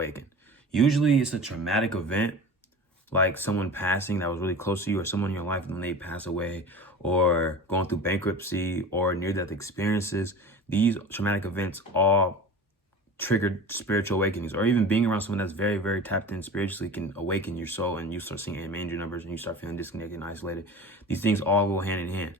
awaken. Usually it's a traumatic event, like someone passing that was really close to you, or someone in your life when they pass away, or going through bankruptcy or near-death experiences. These traumatic events all triggered spiritual awakenings, or even being around someone that's very, very tapped in spiritually can awaken your soul, and you start seeing angel numbers and you start feeling disconnected and isolated. These things all go hand in hand.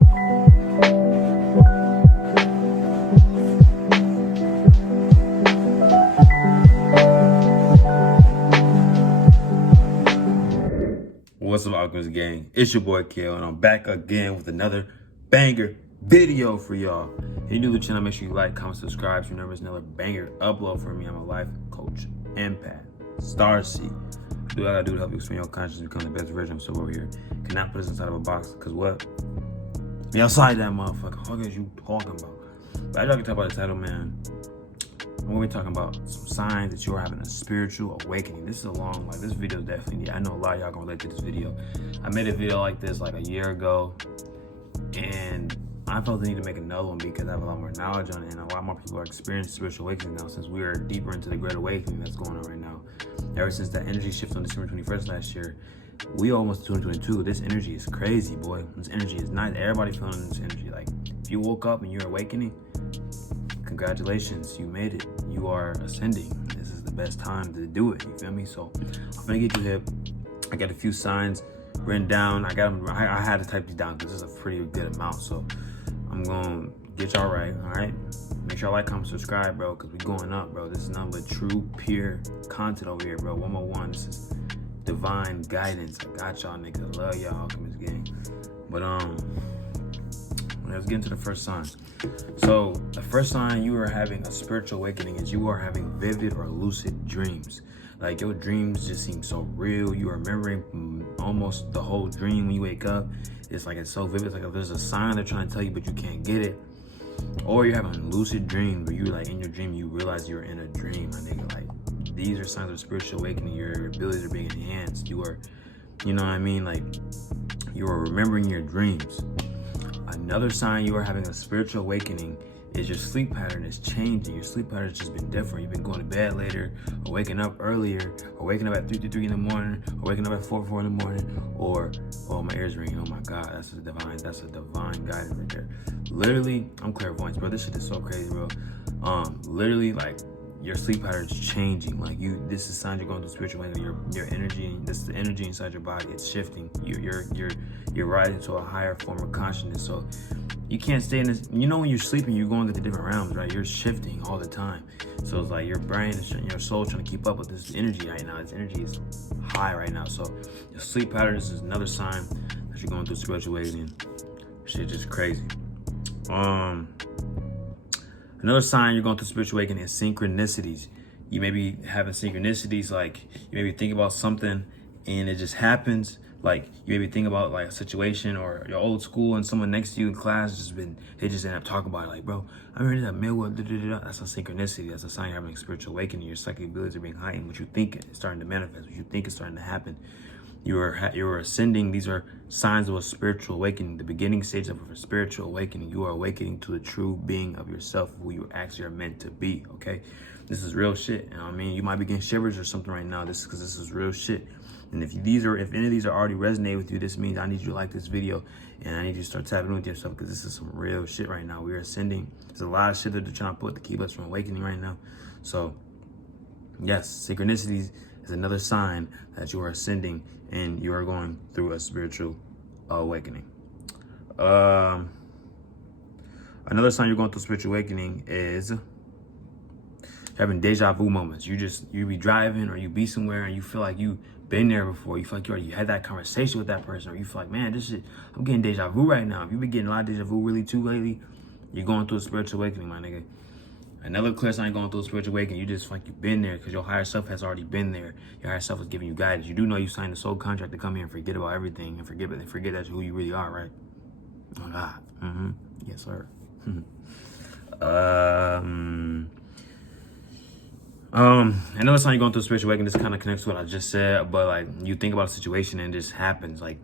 What's up, Alchemist gang? It's your boy Kale, and I'm back again with another banger video for y'all. If you're new to the channel, make sure you like, comment, subscribe. So you never miss another banger upload from me. I'm a life coach, empath, starseed. Do what I gotta do to help you expand your consciousness, become the best version of yourself over here. Cannot put us inside of a box, cause what? Be outside that motherfucker. What is you talking about? But as y'all can talk about the title, man, I'm gonna be talking about some signs that you're having a spiritual awakening. This is a long, this video is definitely, I know a lot of y'all gonna relate to this video. I made a video like this like a year ago, and I felt the need to make another one because I have a lot more knowledge on it, and a lot more people are experiencing spiritual awakening now, since we are deeper into the great awakening that's going on right now. Ever since that energy shift on December 21st last year, we almost 2022. This energy is crazy, boy. This energy is nice. Everybody feeling this energy. Like, if you woke up and you're awakening, congratulations, you made it. You are ascending. This is the best time to do it. You feel me? So I'm gonna get you hip. I got a few signs written down. I got them. I had to type these down because this is a pretty good amount. So I'm gonna get y'all right. All right. Make sure y'all like, comment, subscribe, bro, because we going up, bro. This is nothing but true, pure content over here, bro. 101. This is divine guidance. I got y'all niggas. I love y'all, Alchemist gang. But let's get into the first sign. So the first sign you are having a spiritual awakening is you are having vivid or lucid dreams. Like, your dreams just seem so real. You are remembering almost the whole dream when you wake up. It's like it's so vivid. It's like there's a sign they're trying to tell you, but you can't get it. Or you're having lucid dreams where you, like, in your dream, you realize you're in a dream, my nigga. Like, these are signs of spiritual awakening. Your abilities are being enhanced. You are, you know what I mean? Like, you are remembering your dreams. Another sign you are having a spiritual awakening is your sleep pattern is changing. Your sleep pattern has just been different. You've been going to bed later, or waking up earlier, or waking up at 3 in the morning, or waking up at 4 in the morning, or, oh, my ears ringing. Oh my God, that's a divine guidance right there. Literally, I'm clairvoyant, bro. This shit is so crazy, bro. Literally, like, your sleep pattern is changing. Like, this is signs you're going through spiritual awakening. Your energy, this is the energy inside your body. It's shifting. You're rising to a higher form of consciousness. So you can't stay in this. You know, when you're sleeping, you're going into different realms, right? You're shifting all the time. So it's like your brain and your soul trying to keep up with this energy right now. This energy is high right now. So your sleep patterns is another sign that you're going through spiritual awakening. Shit just crazy. Another sign you're going through spiritual awakening is synchronicities. You may be having synchronicities, like you may be thinking about something and it just happens. Like, you may be thinking about like a situation or your old school, and someone next to you in class they just end up talking about it. Like, bro, I'm ready to meal. That's a synchronicity. That's a sign you're having a spiritual awakening. Your psychic abilities are being heightened. What you think is starting to manifest. What you think is starting to happen. You're ascending. These are signs of a spiritual awakening. The beginning stage of a spiritual awakening. You are awakening to the true being of yourself, who you actually are meant to be. Okay, this is real shit. You know what I mean? You might be getting shivers or something right now. This is because this is real shit. And if any of these are already resonating with you, this means I need you to like this video, and I need you to start tapping with yourself, because this is some real shit right now. We are ascending. There's a lot of shit that they're trying to put to keep us from awakening right now. So yes, synchronicities is another sign that you are ascending and you are going through a spiritual awakening. Another sign you're going through spiritual awakening is having deja vu moments. You be driving, or you be somewhere and you feel like you've been there before. You feel like you already had that conversation with that person, or you feel like, man, this shit, I'm getting deja vu right now. If you've been getting a lot of deja vu really too lately, you're going through a spiritual awakening, my nigga. Another clear sign going through a spiritual awakening, you just feel like you've been there, because your higher self has already been there. Your higher self is giving you guidance. You do know you signed a soul contract to come here and forget about everything and forget that's who you really are, right? Oh God. Yes, sir. Another sign you're going through spiritual awakening, this kind of connects to what I just said, but like, you think about a situation and it just happens. Like,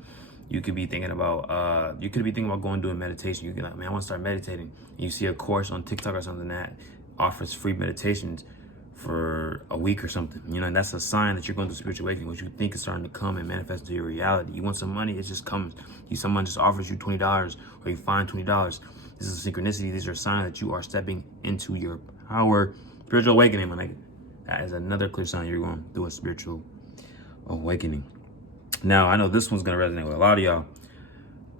you could be thinking about going doing meditation. You can, like, man, I want to start meditating. And you see a course on TikTok or something that offers free meditations for a week or something, you know, and that's a sign that you're going through spiritual awakening. What you think is starting to come and manifest into your reality. You want some money, it just comes. Someone just offers you $20, or you find $20. This is a synchronicity. These are signs that you are stepping into your power. Spiritual awakening, man. Like, that is another clear sign you're going through a spiritual awakening. Now, I know this one's going to resonate with a lot of y'all.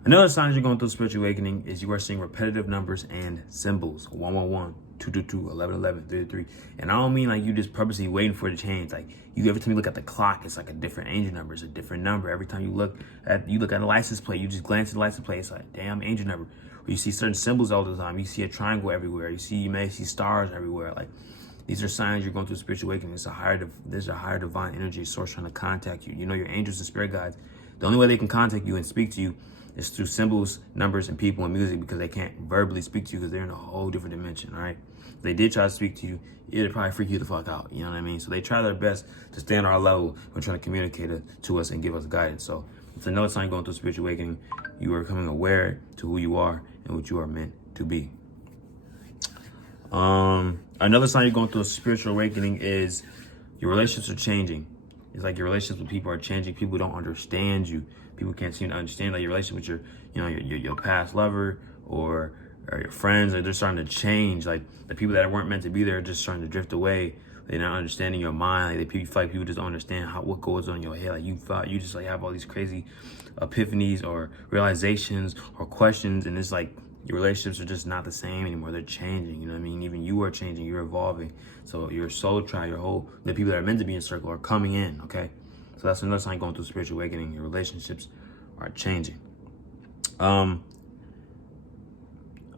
Another sign that you're going through spiritual awakening is you are seeing repetitive numbers and symbols. 111, 222, 1111, 333. And I don't mean like you just purposely waiting for it to change. Like, every time you look at the clock, it's like a different angel number. It's a different number. Every time you look at the license plate, you just glance at the license plate, it's like, damn, angel number. Or you see certain symbols all the time. You see a triangle everywhere. You may see stars everywhere. Like, these are signs you're going through spiritual awakening. There's a higher divine energy source trying to contact you. You know, your angels and spirit guides, the only way they can contact you and speak to you is through symbols, numbers, and people and music, because they can't verbally speak to you because they're in a whole different dimension, all right? If they did try to speak to you, it'd probably freak you the fuck out, you know what I mean? So they try their best to stay on our level when trying to communicate to us and give us guidance. So it's another sign going through spiritual awakening. You are becoming aware to who you are and what you are meant to be. Another sign you're going through a spiritual awakening is your relationships are changing. It's like your relationships with people are changing. People don't understand you. People can't seem to understand like your relationship with your past lover or your friends. They're starting to change. Like, the people that weren't meant to be there are just starting to drift away. They're not understanding your mind. Like, they feel like people just don't understand what goes on in your head. Like, you just like have all these crazy epiphanies or realizations or questions, and it's like your relationships are just not the same anymore. They're changing, you know what I mean? Even you are changing, you're evolving. So your soul tribe, the people that are meant to be in circle are coming in, okay? So that's another sign going through spiritual awakening. Your relationships are changing.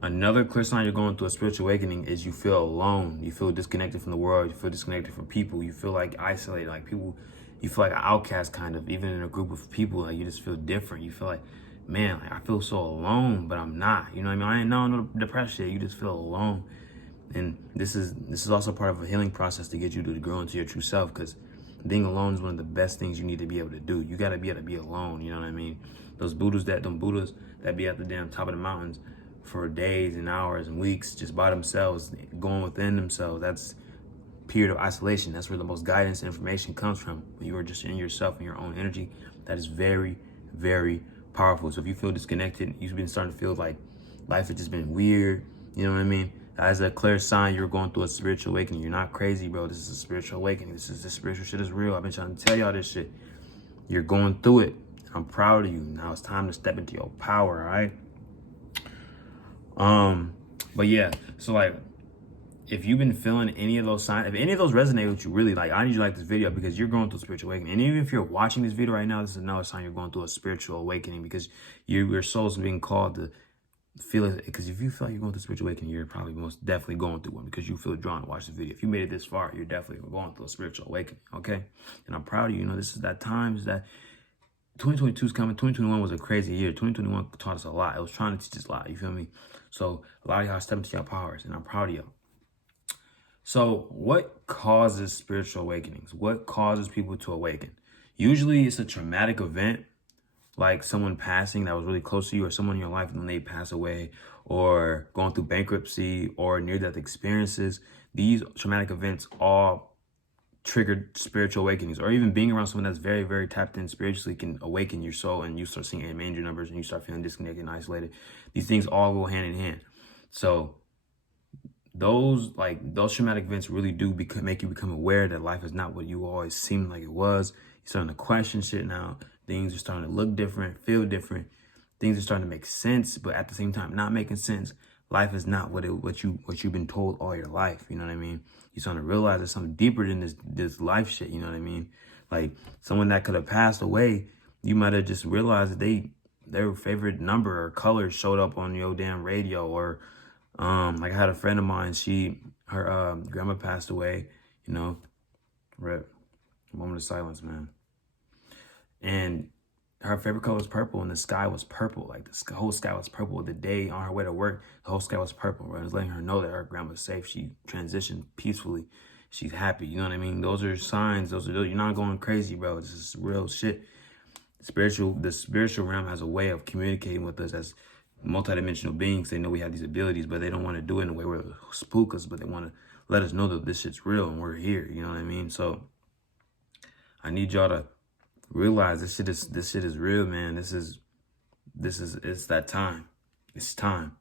Another clear sign you're going through a spiritual awakening is you feel alone. You feel disconnected from the world. You feel disconnected from people. You feel like isolated, like people, you feel like an outcast kind of, even in a group of people, like you just feel different. You feel like, man, like I feel so alone, but I'm not, you know what I mean? I ain't no depression. You just feel alone. And this is also part of a healing process to get you to grow into your true self, because being alone is one of the best things you need to be able to do. You got to be able to be alone, you know what I mean? Them Buddhas that be at the damn top of the mountains for days and hours and weeks just by themselves, going within themselves. That's period of isolation. That's where the most guidance and information comes from. When you are just in yourself and your own energy, that is very, very powerful. So if you feel disconnected, you've been starting to feel like life has just been weird, you know what I mean? That is a clear sign you're going through a spiritual awakening. You're not crazy, bro. This is a spiritual awakening. This spiritual shit is real. I've been trying to tell y'all this shit. You're going through it. I'm proud of you. Now it's time to step into your power, all right? But yeah, so like, if you've been feeling any of those signs, if any of those resonate with you, really, like, I need you to like this video, because you're going through a spiritual awakening. And even if you're watching this video right now, this is another sign you're going through a spiritual awakening, because your soul's being called to feel it. Because if you feel like you're going through a spiritual awakening, you're probably most definitely going through one, because you feel drawn to watch the video. If you made it this far, you're definitely going through a spiritual awakening, okay? And I'm proud of you. You know, this is that time, is that 2022 is coming. 2021 was a crazy year. 2021 taught us a lot. It was trying to teach us a lot, you feel me? So a lot of y'all step into your powers, and I'm proud of y'all. So what causes spiritual awakenings? What causes people to awaken? Usually it's a traumatic event, like someone passing that was really close to you, or someone in your life when they pass away, or going through bankruptcy, or near-death experiences. These traumatic events all triggered spiritual awakenings, or even being around someone that's very, very tapped in spiritually can awaken your soul, and you start seeing angel numbers, and you start feeling disconnected and isolated. These things all go hand in hand. So those traumatic events really do make you become aware that life is not what you always seemed like it was. You're starting to question shit now. Things are starting to look different, feel different. Things are starting to make sense, but at the same time, not making sense. Life is not what you've been told all your life. You know what I mean? You're starting to realize there's something deeper than this life shit. You know what I mean? Like, someone that could have passed away, you might have just realized that their favorite number or color showed up on your damn radio, or like I had a friend of mine, her grandma passed away, you know, rip, moment of silence, man. And her favorite color was purple, and the sky was purple. Like, the whole sky was purple. The day on her way to work, the whole sky was purple, right? It was letting her know that her grandma's safe. She transitioned peacefully. She's happy, you know what I mean? Those are signs. You're not going crazy, bro. This is real shit. The spiritual realm has a way of communicating with us as multidimensional beings. They know we have these abilities, but they don't want to do it in a way where it'll spook us, but they want to let us know that this shit's real and we're here. You know what I mean? So I need y'all to realize this shit is real, man. It's that time. It's time.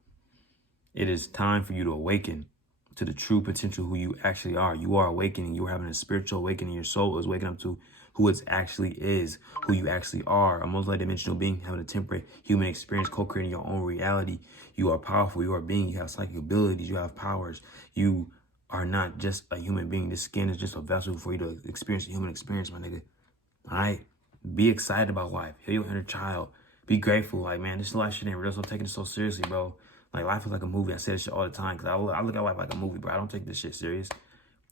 It is time for you to awaken to the true potential who you actually are. You are awakening. You are having a spiritual awakening. Your soul is waking up to who it actually is, who you actually are. A multidimensional being having a temporary human experience, co-creating your own reality. You are powerful. You are a being. You have psychic abilities. You have powers. You are not just a human being. This skin is just a vessel for you to experience a human experience, my nigga. All right? Be excited about life. Heal your inner child. Be grateful. Like, man, this life shit ain't real. So taking it so seriously, bro. Like, life is like a movie. I say this shit all the time because I look at life like a movie, bro. I don't take this shit serious.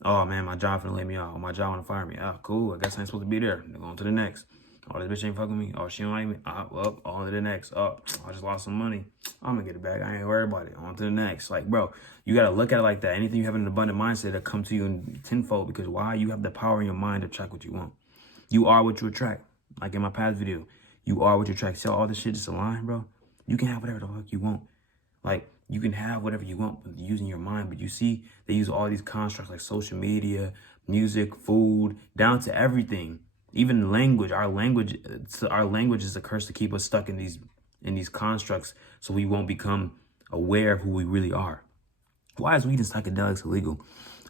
Oh, man, my job finna lay me off. My job wanna fire me. Oh, cool. I guess I ain't supposed to be there. On to the next. Oh, this bitch ain't fucking me. Oh, she don't like me. Well, on to the next. Oh, I just lost some money. I'm gonna get it back. I ain't worried about it. On to the next. Like, bro, you gotta look at it like that. Anything you have in an abundant mindset that come to you in tenfold, because why? You have the power in your mind to attract what you want. You are what you attract. Like in my past video, you are what you attract. See all this shit just aligned, bro? You can have whatever the fuck you want. Like, you can have whatever you want using your mind, but you see, they use all these constructs like social media, music, food, down to everything. Even language. Our language is a curse to keep us stuck in these constructs, so we won't become aware of who we really are. Why is weed and psychedelics illegal,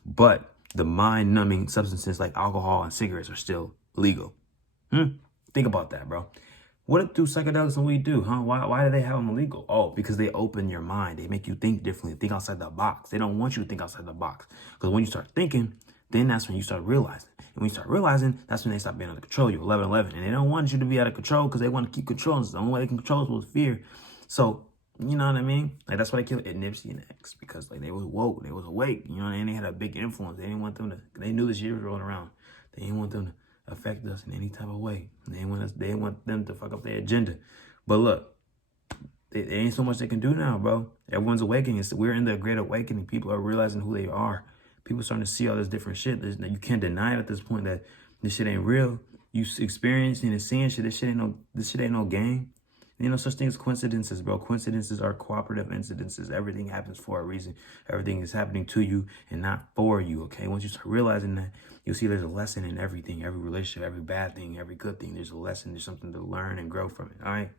but the mind-numbing substances like alcohol and cigarettes are still legal? Think about that, bro. What do psychedelics and weed do, huh? Why do they have them illegal? Oh, because they open your mind. They make you think differently, think outside the box. They don't want you to think outside the box. Because when you start thinking, then that's when you start realizing. And when you start realizing, that's when they start being under control. You're 11. And they don't want you to be out of control because they want to keep control. The only way they can control is with fear. So, you know what I mean? Like, that's why they killed Nipsey and X. Because, like, they was woke. They was awake. You know, and they had a big influence. They didn't want them to, they knew this year was rolling around. They didn't want them to affect us in any type of way. They want them to fuck up their agenda. But look, there ain't so much they can do now, bro. Everyone's awakening. We're in the great awakening. People are realizing who they are. People starting to see all this different shit. You can't deny it at this point that this shit ain't real. You experiencing and seeing shit. This shit ain't no game. You know, such things as coincidences, bro. Coincidences are cooperative incidences. Everything happens for a reason. Everything is happening to you and not for you, okay? Once you start realizing that, you'll see there's a lesson in everything, every relationship, every bad thing, every good thing. There's a lesson. There's something to learn and grow from it, all right?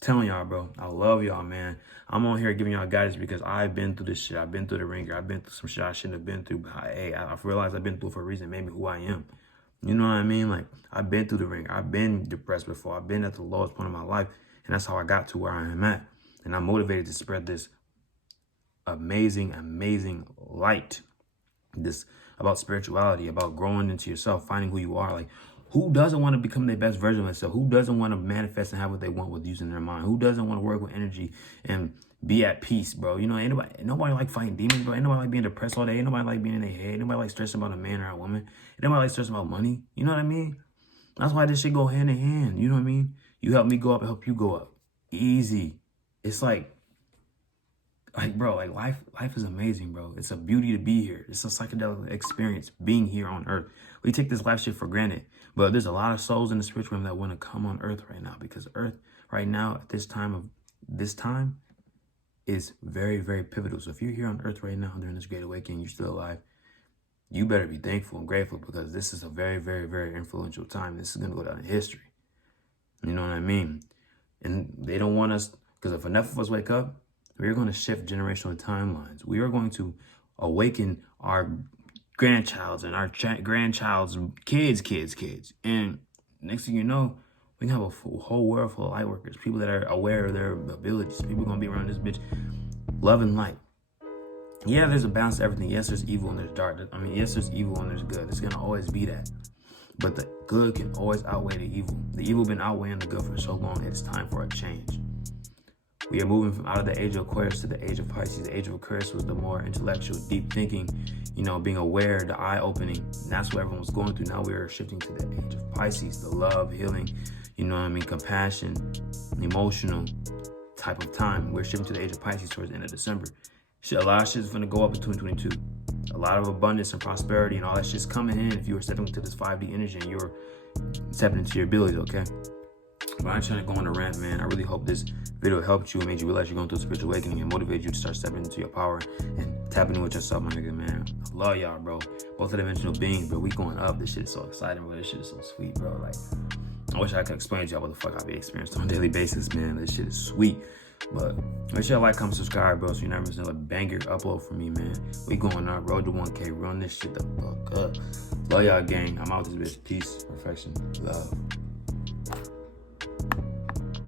Telling y'all, bro, I love y'all, man. I'm on here giving y'all guidance because I've been through this shit. I've been through the ringer. I've been through some shit I shouldn't have been through. But hey, I've realized I've been through it for a reason. It made me who I am. You know what I mean? Like, I've been through the ringer. I've been depressed before. I've been at the lowest point of my life. And that's how I got to where I am at. And I'm motivated to spread this amazing, amazing light. This about spirituality, about growing into yourself, finding who you are. Like, who doesn't want to become their best version of themselves? Who doesn't want to manifest and have what they want with using their mind? Who doesn't want to work with energy and be at peace, bro? You know, nobody like fighting demons, bro. Ain't nobody like being depressed all day. Ain't nobody like being in their head. Ain't nobody like stressing about a man or a woman. Ain't nobody like stressing about money. You know what I mean? That's why this shit go hand in hand. You know what I mean? You help me go up, I help you go up. Easy. It's like, bro, like life is amazing, bro. It's a beauty to be here. It's a psychedelic experience being here on Earth. We take this life shit for granted, but there's a lot of souls in the spiritual realm that want to come on Earth right now, because Earth right now at this time is very, very pivotal. So if you're here on Earth right now during this great awakening, you're still alive, you better be thankful and grateful, because this is a very, very, very influential time. This is going to go down in history. You know what I mean? And they don't want us, because if enough of us wake up, we're going to shift generational timelines. We are going to awaken our grandchild's and our grandchild's kids. And next thing you know, we can have a whole world full of light workers, people that are aware of their abilities. People going to be around this bitch loving light. Yeah, there's a balance to everything. Yes, there's evil and there's dark. Yes, there's evil and there's good. It's going to always be that. But the good can always outweigh the evil. The evil been outweighing the good for so long, it's time for a change. We are moving from out of the age of Aquarius to the age of Pisces. The age of Aquarius was the more intellectual, deep thinking, you know, being aware, the eye-opening. And that's what everyone was going through. Now we are shifting to the age of Pisces, the love, healing, you know what I mean, compassion, emotional type of time. We're shifting to the age of Pisces towards the end of December. A lot of shit's going to go up in 2022. A lot of abundance and prosperity and all that shit's coming in if you were stepping into this 5D energy and you're stepping into your abilities, okay? But I'm trying to go on a rant, man. I really hope this video helped you and made you realize you're going through a spiritual awakening and motivate you to start stepping into your power and tapping in with yourself, my nigga, man. I love y'all, bro. Both dimensional beings, bro. We going up. This shit is so exciting, bro. This shit is so sweet, bro. Like, I wish I could explain to y'all what the fuck I be experiencing on a daily basis, man. This shit is sweet. But make sure you like, comment, subscribe, bro, so you never miss another banger upload from me, man. We going up, road to 1K. Run this shit the fuck up. Love y'all, gang. I'm out this bitch. Peace, perfection, love.